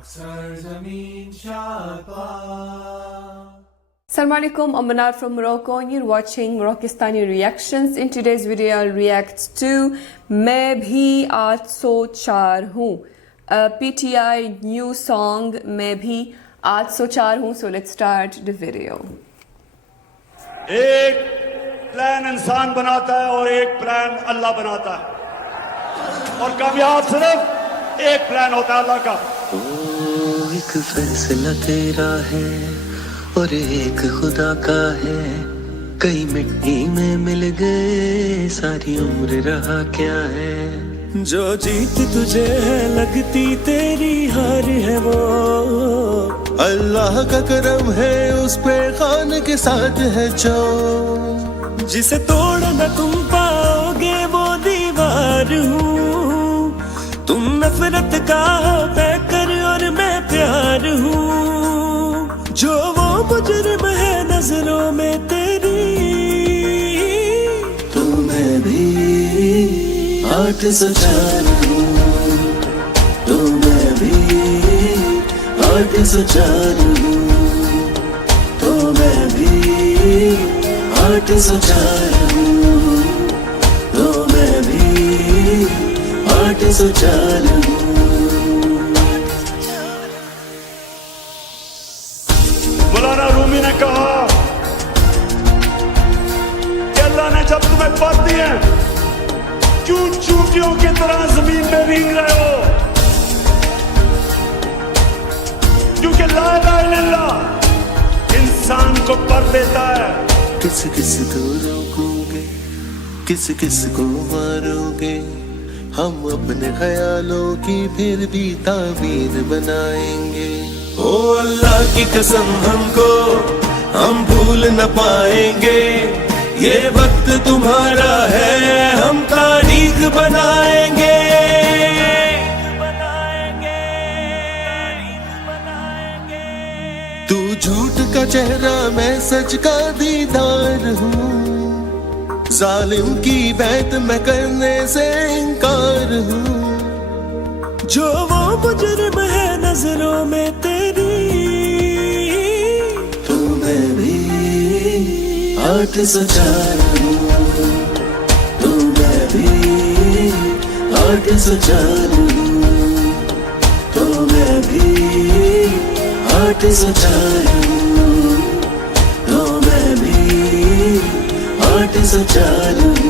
Assalamu alaikum, I'm Manar from Morocco and you're watching Moroccistani Reactions. In today's video I'll react to मैं भी 804 हूँ, a PTI new song मैं भी 804 हूँ. So let's start the video. एक plan इंसान बनाता है और एक प्लान अल्लाह बनाता है, और कामयाब सिर्फ एक प्लान होता है अल्लाह का. एक फैसला तेरा है और एक खुदा का है, कई मिट्टी में मिल गए सारी उम्र रहा क्या है. जो जीत तुझे है लगती तेरी हार है वो अल्लाह का करम है, उस पे खान के साथ है जो जिसे तोड़ना तुम पाओगे वो दीवार हूँ. तुम नफरत का पैकर और मैं प्यार हूँ, जो वो मुजरिम है नजरों में तेरी. तो मैं भी 804 हूँ, तो मैं भी 804 हूँ, तो मैं भी 804 हूँ, तो मैं भी 804 हूँ. मौलाना रूमी ने कहा कि अल्लाह ने जब तुम्हें पद दिए क्यों चूटियों की तरह जमीन में भीग रहे हो, क्योंकि ला इलाहा इल्लल्लाह इंसान को पर देता है. किस किस को रोकोगे, किस किस को मारोगे, हम अपने ख्यालों की फिर भी ताबीर बनाएंगे. ओ अल्लाह की कसम हमको हम भूल न पाएंगे, ये वक्त तुम्हारा है हम तारीख बनाएंगे. तू झूठ का चेहरा मैं सच का दीदार हूँ, जालिम की बैत मैं करने से इनकार हूँ, जो वो मुजरिम है नजरों में तेरी. तो मैं भी 804 हूँ, तो मैं भी 804 हूँ, तो मैं भी 804 हूँ, तो मैं भी 804 हूँ.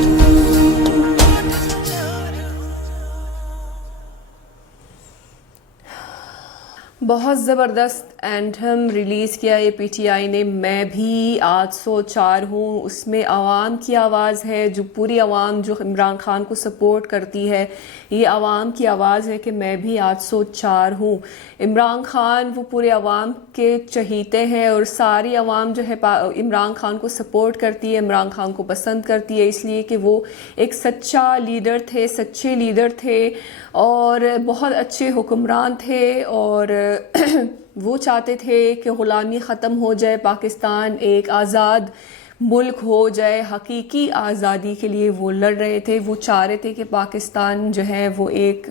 बहुत ज़बरदस्त एंथम रिलीज़ किया ये पीटीआई ने, मैं भी 804 हूँ. उसमें आवाम की आवाज़ है, जो पूरी आवाम जो इमरान खान को सपोर्ट करती है, ये आवाम की आवाज़ है कि मैं भी 804 हूँ. इमरान खान वो पूरे आवाम के चहीते हैं और सारी आवाम जो है इमरान खान को सपोर्ट करती है, इमरान खान को पसंद करती है, इसलिए कि वो एक सच्चा लीडर थे, सच्चे लीडर थे और बहुत अच्छे हुक्मरान थे. और वो चाहते थे कि ग़ुलामी ख़त्म हो जाए, पाकिस्तान एक आज़ाद मुल्क हो जाए, हकीकी आज़ादी के लिए वो लड़ रहे थे. वो चाह रहे थे कि पाकिस्तान जो है वो एक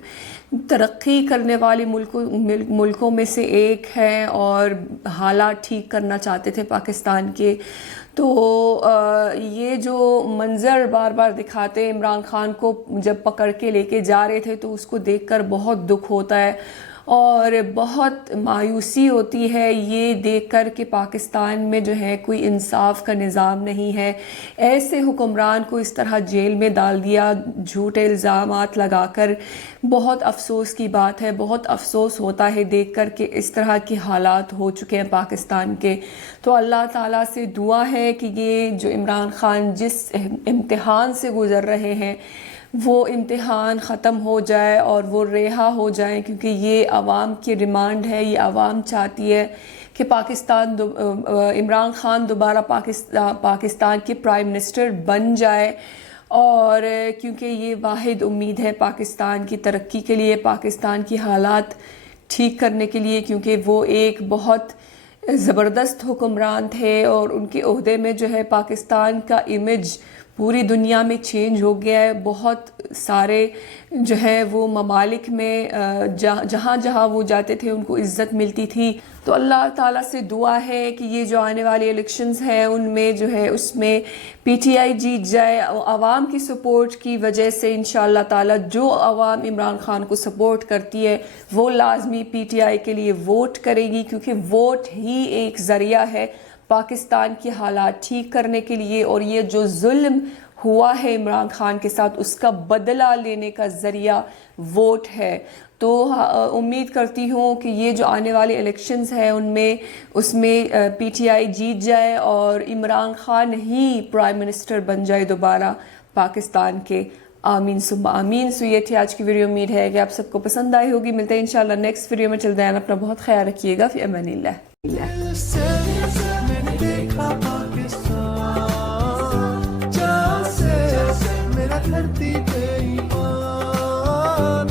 तरक्की करने वाले मुल्कों में से एक है और हालात ठीक करना चाहते थे पाकिस्तान के. तो ये जो मंज़र बार बार दिखाते इमरान खान को जब पकड़ के लेके जा रहे थे, तो उसको देखकर बहुत दुख होता है और बहुत मायूसी होती है ये देखकर कि पाकिस्तान में जो है कोई इंसाफ का निज़ाम नहीं है. ऐसे हुक्मरान को इस तरह जेल में डाल दिया झूठे इल्ज़ामात लगाकर. बहुत अफसोस की बात है, बहुत अफसोस होता है देखकर कि इस तरह के हालात हो चुके हैं पाकिस्तान के. तो अल्लाह ताला से दुआ है कि ये जो इमरान खान जिस इम्तिहान से गुज़र रहे हैं वो इम्तिहान ख़त्म हो जाए और वो रिहा हो जाए, क्योंकि ये आवाम की डिमांड है. ये आवाम चाहती है कि इमरान खान दोबारा पाकिस्तान के प्राइम मिनिस्टर बन जाए, और क्योंकि ये वाहिद उम्मीद है पाकिस्तान की तरक्की के लिए, पाकिस्तान की हालात ठीक करने के लिए, क्योंकि वो एक बहुत ज़बरदस्त हुक्मरान थे और उनके ओहदे में जो है पाकिस्तान का इमेज पूरी दुनिया में चेंज हो गया है। बहुत सारे जो है वो ममालिक में जहाँ जहाँ वो जाते थे उनको इज़्ज़त मिलती थी। तो अल्लाह ताला से दुआ है कि ये जो आने वाले इलेक्शंस हैं उनमें जो है उसमें पीटीआई जीत जाए। आवाम की सपोर्ट की वजह से इंशाअल्लाह ताला जो आवाम इमरान खान को सपोर्ट करती है वो लाजमी पीटीआई के लिए वोट करेगी, क्योंकि वोट ही एक ज़रिया है पाकिस्तान के हालात ठीक करने के लिए। और ये जो जुल्म हुआ है इमरान खान के साथ उसका बदला लेने का ज़रिया वोट है। तो उम्मीद करती हूँ कि ये जो आने वाले इलेक्शंस हैं उसमें पीटीआई जीत जाए और इमरान खान ही प्राइम मिनिस्टर बन जाए दोबारा पाकिस्तान के। आमीन सुम्मा आमीन। सो ये थी आज की वीडियो। उम्मीद है कि आप सबको पसंद आई होगी। मिलते हैं इंशाल्लाह नेक्स्ट वीडियो में। चल दें अपना बहुत ख्याल रखिएगा। फिर अमानिल्लाह। मैंने देखा पाकिस्तान जहाँ से मेरा धरती पे ईमान।